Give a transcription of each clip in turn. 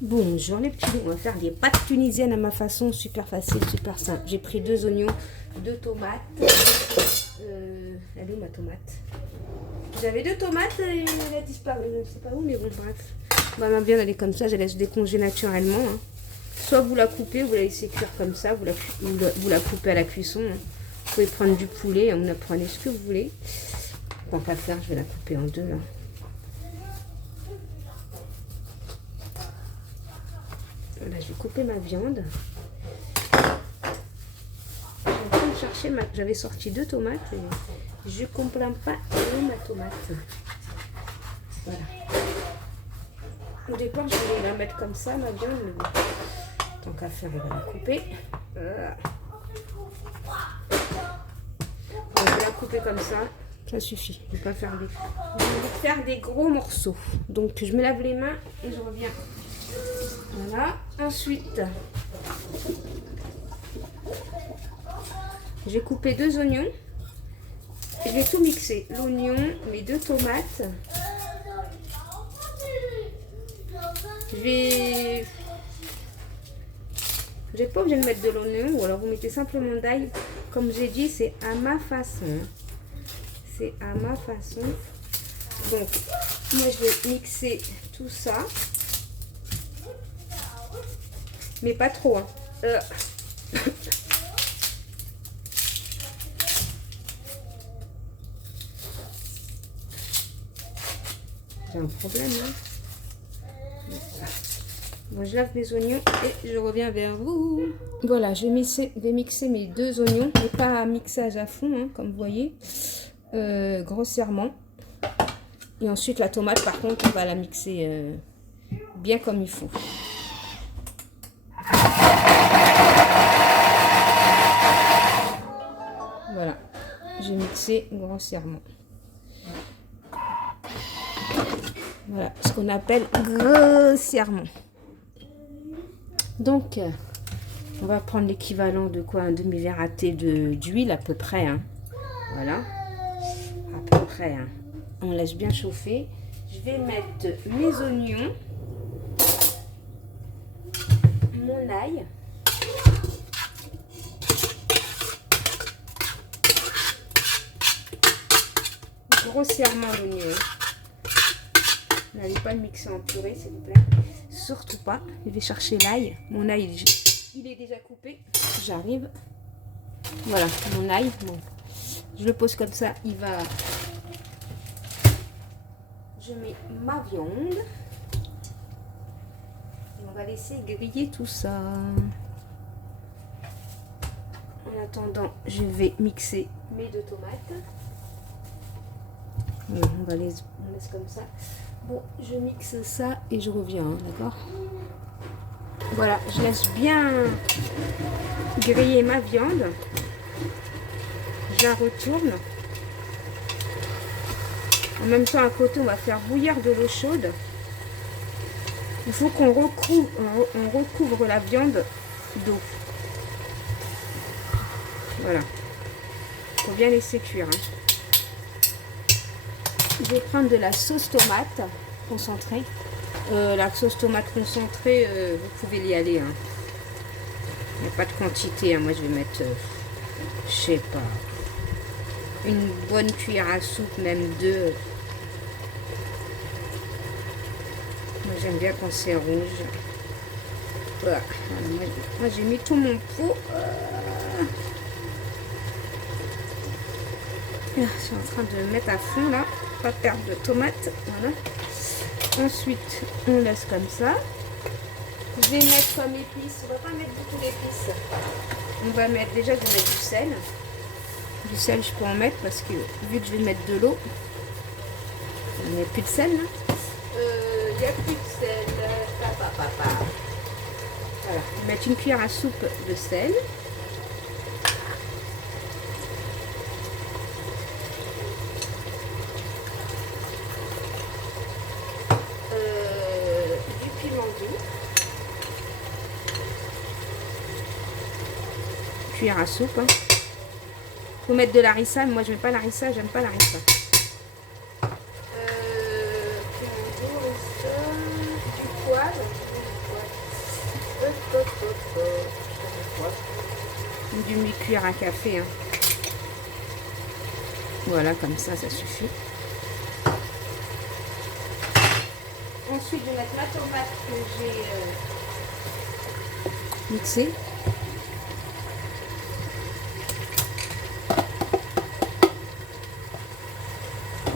Bonjour les petits loups, on va faire des pâtes tunisiennes à ma façon, super facile, super simple. J'ai pris 2 oignons, 2 tomates. Elle est où ma tomate? J'avais 2 tomates et elle a disparu, je ne sais pas où, mais bon bref. Bah, ma viande elle est comme ça, je la laisse décongeler naturellement. Hein. Soit vous la coupez, vous la laissez cuire comme ça, vous la coupez à la cuisson. Hein. Vous pouvez prendre du poulet, vous en prenez ce que vous voulez. Tant qu'à faire, je vais la couper en deux là. Là, je vais couper ma viande. Je suis en train de chercher J'avais sorti 2 tomates et je ne comprends pas où ma tomate. Voilà. Au départ, je voulais la mettre comme ça, ma viande, mais bon. Tant qu'à faire, on va la couper. Voilà. Donc, je vais la couper comme ça. Ça suffit. Je ne vais pas faire des gros morceaux. Donc, je me lave les mains et je reviens. Voilà. Ensuite, j'ai coupé 2 oignons. Je vais tout mixer. L'oignon, mes 2 tomates. J'ai pas obligé de mettre de l'oignon ou alors vous mettez simplement d'ail. Comme j'ai dit, c'est à ma façon. C'est à ma façon. Donc, moi je vais mixer tout ça. Mais pas trop. Hein. J'ai un problème là. Bon, je lave mes oignons et je reviens vers vous. Voilà, je vais mixer mes 2 oignons, mais pas à mixage à fond, hein, comme vous voyez, grossièrement. Et ensuite, la tomate, par contre, on va la mixer bien comme il faut. Voilà, j'ai mixé grossièrement. Voilà, ce qu'on appelle grossièrement. Donc, on va prendre l'équivalent de quoi? Un demi-verre à thé d'huile à peu près. Hein. Voilà, à peu près. Hein. On laisse bien chauffer. Je vais mettre mes oignons, mon ail. Grossièrement l'oignon. N'allez pas le mixer en purée, s'il vous plaît. Surtout pas. Je vais chercher l'ail. Mon ail, il est déjà coupé. J'arrive. Voilà, mon ail. Bon. Je le pose comme ça. Il va... Je mets ma viande. Et on va laisser griller tout ça. En attendant, je vais mixer mes 2 tomates. On laisse comme ça. Bon, je mixe ça et je reviens, hein, d'accord? Voilà, je laisse bien griller ma viande. Je la retourne. En même temps, à côté, on va faire bouillir de l'eau chaude. Il faut qu'on recouvre la viande d'eau. Voilà. Il faut bien laisser cuire. Hein. Je vais prendre de la sauce tomate concentrée. La sauce tomate concentrée, vous pouvez y aller. Hein. Il n'y a pas de quantité. Hein. Moi, je vais mettre, je sais pas, une bonne cuillère à soupe, même 2. Moi, j'aime bien quand c'est rouge. Voilà. Moi, j'ai mis tout mon pot. Je suis en train de mettre à fond là. Pas perdre de tomates. Voilà. Ensuite, on laisse comme ça. Je vais mettre comme épices. On va pas mettre beaucoup d'épices. On va mettre, déjà, je vais mettre du sel. Du sel, je peux en mettre parce que vu que je vais mettre de l'eau, il n'y a plus de sel là. Il n'y a plus de sel. Voilà. Je vais mettre une cuillère à soupe de sel. Cuillère à soupe. Hein. Faut mettre de l'harissa, mais moi je mets pas l'harissa, j'aime pas l'harissa. Du poivre. demi-cuillère à café. Hein. Voilà, comme ça suffit. Ensuite, je vais mettre la tomate que j'ai mixée.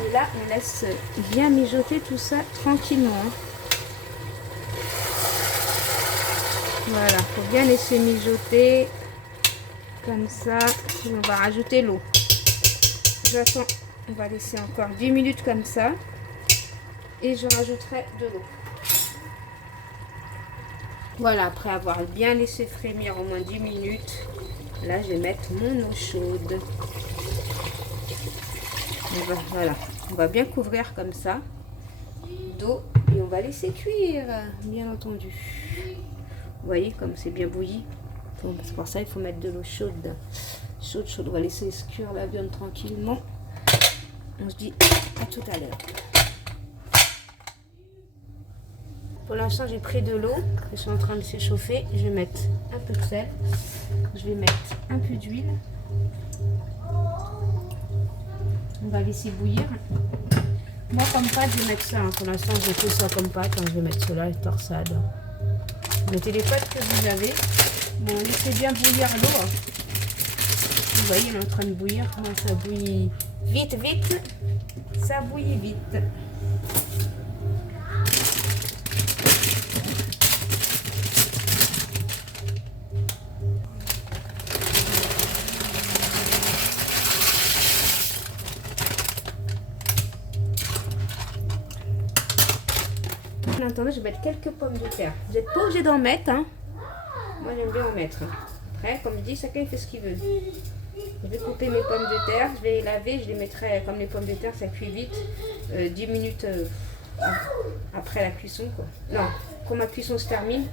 Et là, on laisse bien mijoter tout ça tranquillement. Voilà, faut bien laisser mijoter comme ça. On va rajouter l'eau. J'attends, on va laisser encore 10 minutes comme ça. Et je rajouterai de l'eau. Voilà, après avoir bien laissé frémir au moins 10 minutes, là je vais mettre mon eau chaude. Voilà, on va bien couvrir comme ça d'eau et on va laisser cuire, bien entendu. Vous voyez comme c'est bien bouilli. C'est pour ça qu'il faut mettre de l'eau chaude. Chaude. On va laisser cuire la viande tranquillement. On se dit à tout à l'heure. Pour l'instant, j'ai pris de l'eau. Je suis en train de s'échauffer. Je vais mettre un peu de sel. Je vais mettre un peu d'huile. On va laisser bouillir. Moi, comme pâte, je vais mettre ça. Hein. Pour l'instant, je fais ça comme pâte. Hein. Je vais mettre cela, les torsades. Vous mettez les pâtes que vous avez. Bon, laissez bien bouillir l'eau. Hein. Vous voyez, elle est en train de bouillir. Non, ça bouillit vite. Ça bouillit vite. Maintenant, je vais mettre quelques pommes de terre. Vous n'êtes pas obligé d'en mettre. Hein. Moi, j'aime bien en mettre. Après, comme je dis, chacun fait ce qu'il veut. Je vais couper mes pommes de terre. Je vais les laver. Je les mettrai, comme les pommes de terre, ça cuit vite. 10 minutes après la cuisson. Quoi. Non, quand ma cuisson se termine.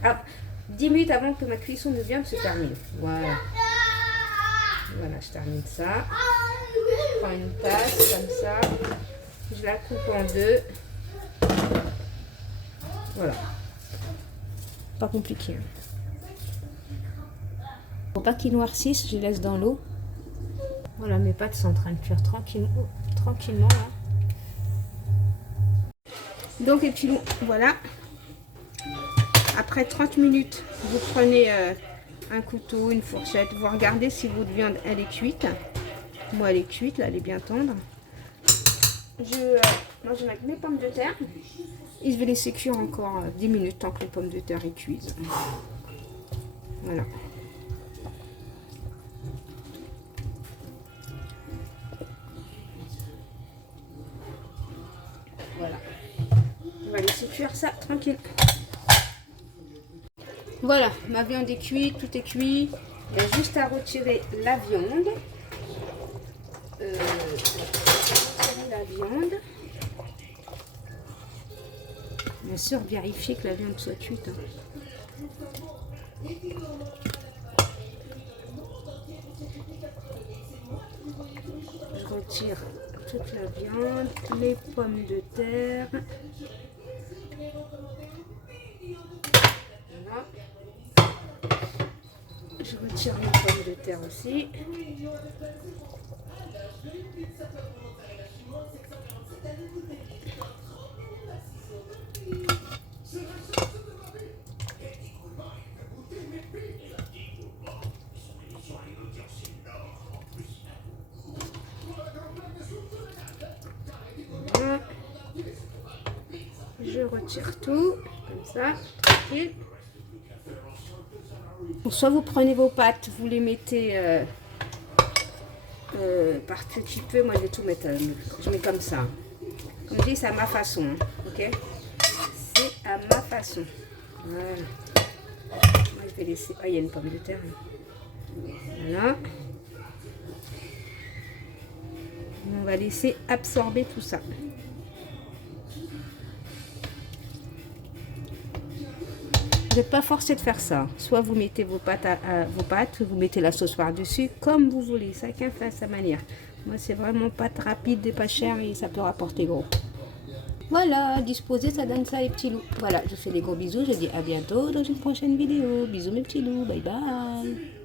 10 minutes avant que ma cuisson de viande se termine. Voilà. Voilà, je termine ça. Je prends une tasse comme ça. Je la coupe en deux. Voilà. Pas compliqué. Pour pas qu'ils noircissent, je les laisse dans l'eau. Voilà, mes pâtes sont en train de cuire tranquillement là. Donc les petits loups, voilà. Après 30 minutes, vous prenez un couteau, une fourchette. Vous regardez si votre viande elle est cuite. Moi elle est cuite, là elle est bien tendre. Moi je vais mettre mes pommes de terre. Et je vais laisser cuire encore 10 minutes tant que les pommes de terre y cuisent. Voilà. Voilà. On va laisser cuire ça tranquille. Voilà, ma viande est cuite, tout est cuit. Il y a juste à retirer la viande. Bien sûr, vérifier que la viande soit cuite. Hein. Je retire toute la viande, les pommes de terre. Voilà. Je retire les pommes de terre aussi. Je retire tout, comme ça, tranquille. Soit vous prenez vos pâtes, vous les mettez par petit peu. Moi, je vais tout mettre. Je mets comme ça. Comme je dis, c'est à ma façon. Hein, ok? C'est à ma façon. Voilà. Moi, je vais laisser. Ah, il y a une pomme de terre. Voilà. On va laisser absorber tout ça. Vous n'êtes pas forcé de faire ça. Soit vous mettez vos pâtes, vous mettez la sauce par-dessus, comme vous voulez. Chacun fait à sa manière. Moi, c'est vraiment pâte rapide et pas cher et ça peut rapporter gros. Voilà, disposé, ça donne ça les petits loups. Voilà, je fais des gros bisous. Je dis à bientôt dans une prochaine vidéo. Bisous mes petits loups. Bye bye.